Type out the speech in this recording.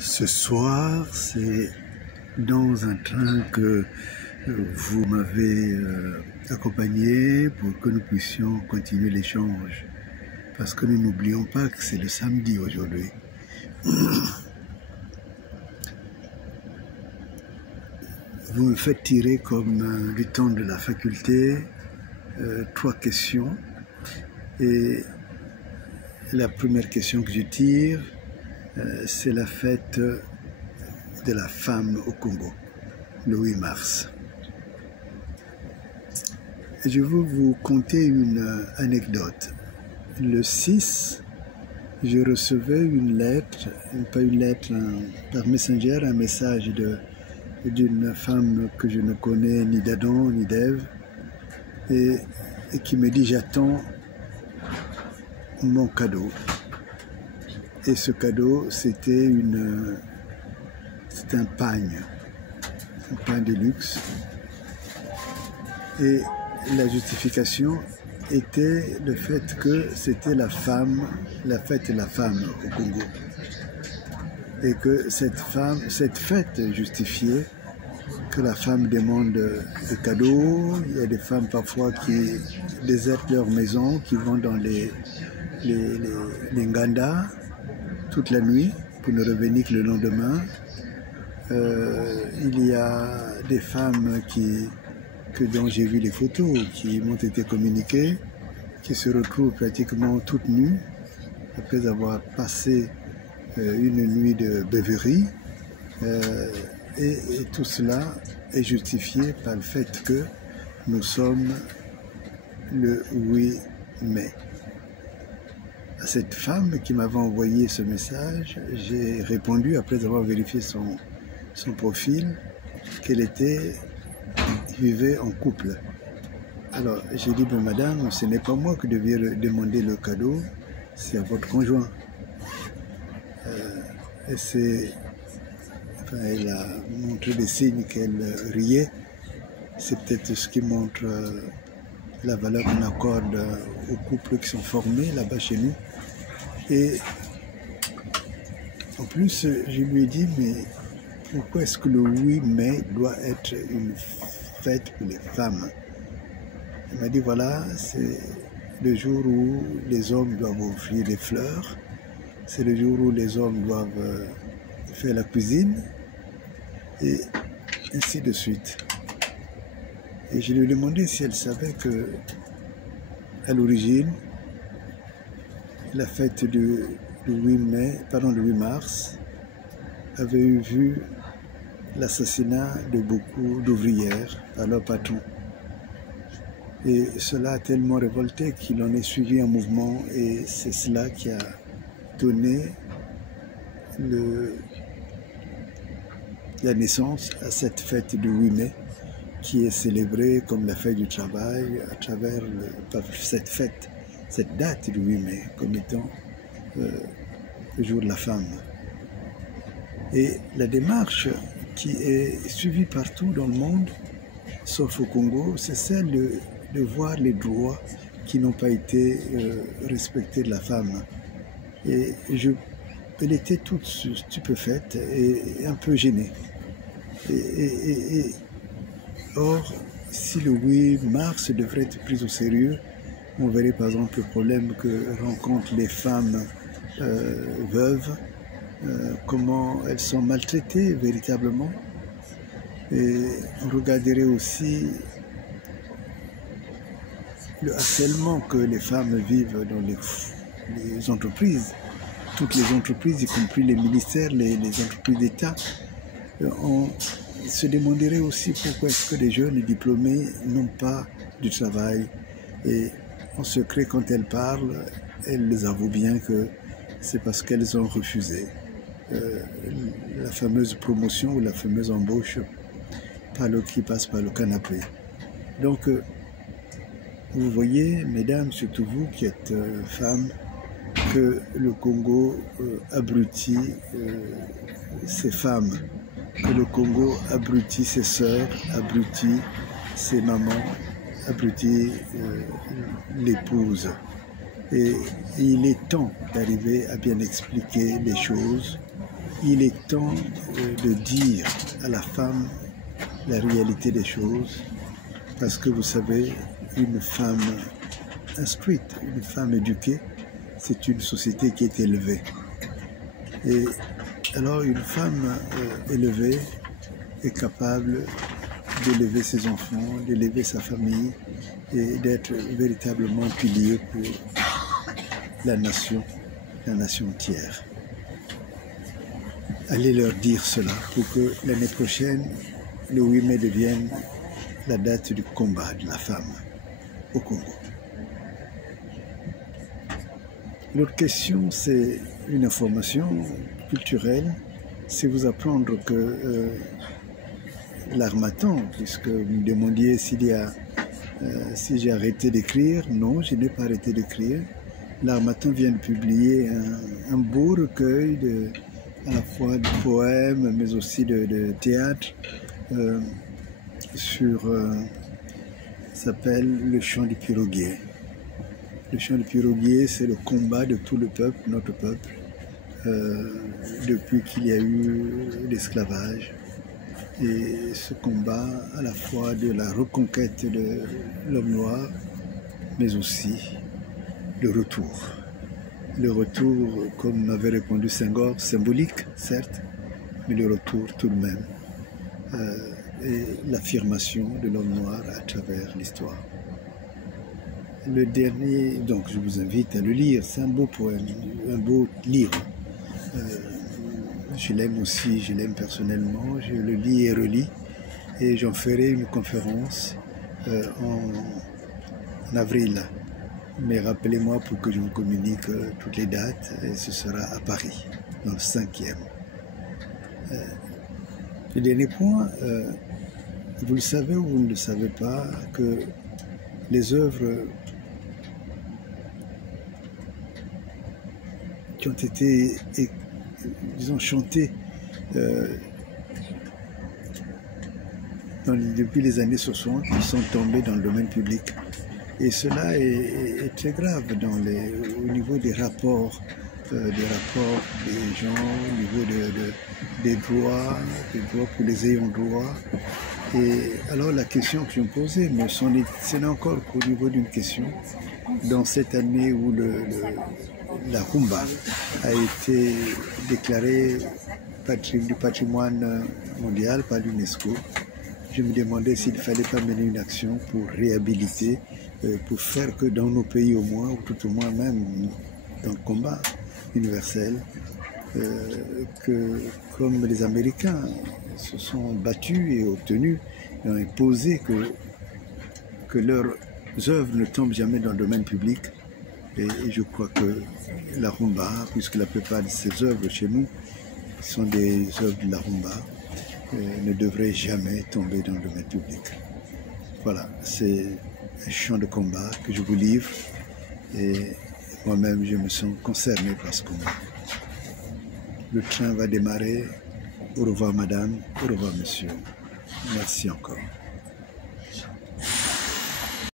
Ce soir, c'est dans un train que vous m'avez accompagné pour que nous puissions continuer l'échange. Parce que nous n'oublions pas que c'est le samedi aujourd'hui. Vous me faites tirer comme du temps de la faculté 3 questions. Et la première question que je tire, c'est la fête de la femme au Congo, le 8 mars. Et je veux vous conter une anecdote. Le 6, je recevais une lettre, pas une lettre, par Messenger, un message d'une femme que je ne connais ni d'Adam ni d'Ève, et qui me dit: j'attends mon cadeau. Et ce cadeau, c'était un pagne de luxe. Et la justification était le fait que c'était la fête de la femme au Congo. Et que cette fête justifiait que la femme demande des cadeaux. Il y a des femmes parfois qui désertent leur maison, qui vont dans les Nganda toute la nuit pour ne revenir que le lendemain. Il y a des femmes dont j'ai vu les photos qui m'ont été communiquées, qui se retrouvent pratiquement toutes nues après avoir passé une nuit de beuverie. Et tout cela est justifié par le fait que nous sommes le 8 mai. À cette femme qui m'avait envoyé ce message, j'ai répondu, après avoir vérifié son profil, qu'elle vivait en couple. Alors j'ai dit: ben, madame, ce n'est pas moi qui devais demander le cadeau, c'est à votre conjoint. Elle a montré des signes qu'elle riait. C'est peut-être ce qui montre la valeur qu'on accorde aux couples qui sont formés là-bas chez nous. Et en plus, je lui ai dit: mais pourquoi est-ce que le 8 mai doit être une fête pour les femmes? Elle m'a dit: voilà, c'est le jour où les hommes doivent offrir des fleurs, c'est le jour où les hommes doivent faire la cuisine, et ainsi de suite. Et je lui ai demandé si elle savait que, à l'origine, la fête du 8 mars avait vu l'assassinat de beaucoup d'ouvrières par leur patron. Et cela a tellement révolté qu'il en est suivi un mouvement, et c'est cela qui a donné la naissance à cette fête du 8 mai, qui est célébrée comme la fête du travail à travers cette date du 8 mai comme étant le jour de la femme. Et la démarche qui est suivie partout dans le monde, sauf au Congo, c'est celle de voir les droits qui n'ont pas été respectés de la femme. Et elle était toute stupéfaite et un peu gênée. Or, si le 8 mars devrait être pris au sérieux, on verrait par exemple le problème que rencontrent les femmes veuves, comment elles sont maltraitées véritablement. Et on regarderait aussi le harcèlement que les femmes vivent dans les entreprises, toutes les entreprises, y compris les ministères, les entreprises d'État. On se demanderait aussi pourquoi est-ce que les jeunes diplômés n'ont pas du travail. Et en secret, quand elles parlent, elles les avouent bien que c'est parce qu'elles ont refusé la fameuse promotion ou la fameuse embauche qui passe par le canapé. Donc, vous voyez, mesdames, surtout vous qui êtes femmes, que le Congo abrutit ses femmes, que le Congo abrutit ses sœurs, abrutit ses mamans, abrutit l'épouse. Et il est temps d'arriver à bien expliquer les choses il est temps de dire à la femme la réalité des choses, parce que vous savez, une femme instruite, une femme éduquée, c'est une société qui est élevée. Et alors une femme élevée est capable d'élever ses enfants, d'élever sa famille et d'être véritablement pilier pour la nation entière. Allez leur dire cela pour que l'année prochaine, le 8 mai devienne la date du combat de la femme au Congo. L'autre question, c'est une information culturelle, c'est vous apprendre que l'Harmattan, puisque vous me demandiez si j'ai arrêté d'écrire, non, je n'ai pas arrêté d'écrire. L'Harmattan vient de publier un beau recueil à la fois de poèmes, mais aussi de théâtre, s'appelle Le Chant du Piroguier. Le Chant du Piroguier, c'est le combat de tout le peuple, notre peuple, depuis qu'il y a eu l'esclavage. Et ce combat à la fois de la reconquête de l'homme noir, mais aussi le retour. Le retour, comme m'avait répondu Senghor, symbolique, certes, mais le retour tout de même. Et l'affirmation de l'homme noir à travers l'histoire. Le dernier, donc je vous invite à le lire, c'est un beau poème, un beau livre. Je l'aime aussi, je l'aime personnellement, je le lis et relis, et j'en ferai une conférence en avril. Mais rappelez-moi pour que je vous communique toutes les dates, et ce sera à Paris, dans le 5e. Le dernier point, vous le savez ou vous ne le savez pas, que les œuvres qui ont été, disons, chantées depuis les années 60, qui sont tombées dans le domaine public. Et cela est très grave au niveau des rapports des gens, au niveau des droits pour les ayants droit. Et alors la question que je me posais, mais ce n'est encore qu'au niveau d'une question, dans cette année où la rumba a été déclarée du patrimoine mondial par l'UNESCO, je me demandais s'il ne fallait pas mener une action pour réhabiliter, pour faire que dans nos pays au moins, ou tout au moins même dans le combat universel, que comme les Américains se sont battus et obtenus, et ont imposé que leurs œuvres ne tombent jamais dans le domaine public. Et je crois que la rumba, puisque la plupart de ces œuvres chez nous sont des œuvres de la rumba, ne devrait jamais tomber dans le domaine public. Voilà, c'est un chant de combat que je vous livre et moi-même je me sens concerné par ce combat. Le train va démarrer. Au revoir madame, au revoir monsieur. Merci encore.